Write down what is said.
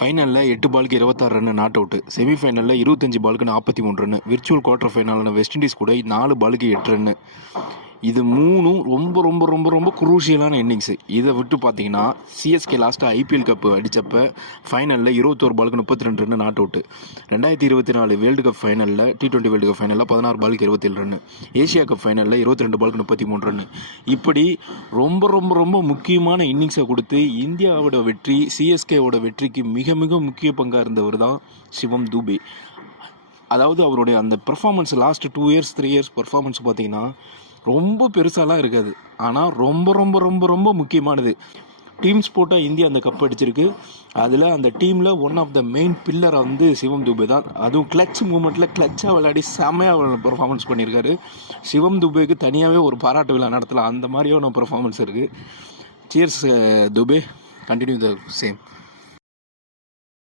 ஃபைனலில் 8 பாலுக்கு 26 run not out. செமிஃபைனலில் 25 பாலுக்கு 43 run. Virtual quarter ஃபைனலான வெஸ்ட் இண்டீஸ் கூட 4 பாலுக்கு 8 ரன். இது மூணும் ரொம்ப ரொம்ப ரொம்ப ரொம்ப குரூஷியலான இன்னிங்ஸு. இதை விட்டு பார்த்தீங்கன்னா சிஎஸ்கே லாஸ்ட்டாக ஐபிஎல் கப்பு அடித்தப்ப ஃபைனலில் 21 பாலுக்கு 32 run not out. 2024 world cup ஃபைனலில் T20 வேர்ல்டு கப் ஃபைனலில் 16 பாலுக்கு 27 ரன். ஏஷியா கப் ஃபைனலில் 22 பாலுக்கு 33 ரன். இப்படி ரொம்ப ரொம்ப ரொம்ப முக்கியமான இன்னிங்ஸை கொடுத்து இந்தியாவோட வெற்றி, சிஎஸ்கேவோட வெற்றிக்கு மிக மிக முக்கிய பங்காக இருந்தவர் தான் சிவம் தூபே. அதாவது அவருடைய அந்த performance last 2 years 3 years performance பார்த்தீங்கன்னா ரொம்ப பெருசாலாம் இருக்காது, ஆனால் ரொம்ப ரொம்ப ரொம்ப ரொம்ப முக்கியமானது. டீம் ஸ்போர்ட்டாக இந்தியா அந்த கப் அடிச்சிருக்கு. அதில் அந்த டீமில் ஒன் ஆஃப் த மெயின் பில்லரை வந்து சிவம் துபே தான். அதுவும் கிளச் மூமெண்ட்டில் கிளச்சாக விளையாடி செம்மையாக பெர்ஃபார்மன்ஸ் பண்ணியிருக்காரு. சிவம் துபேக்கு தனியாகவே ஒரு பாராட்டு விழா நடத்தலாம், அந்த மாதிரியான பெர்ஃபார்மன்ஸ் இருக்குது. Cheers Dubey, continue the same.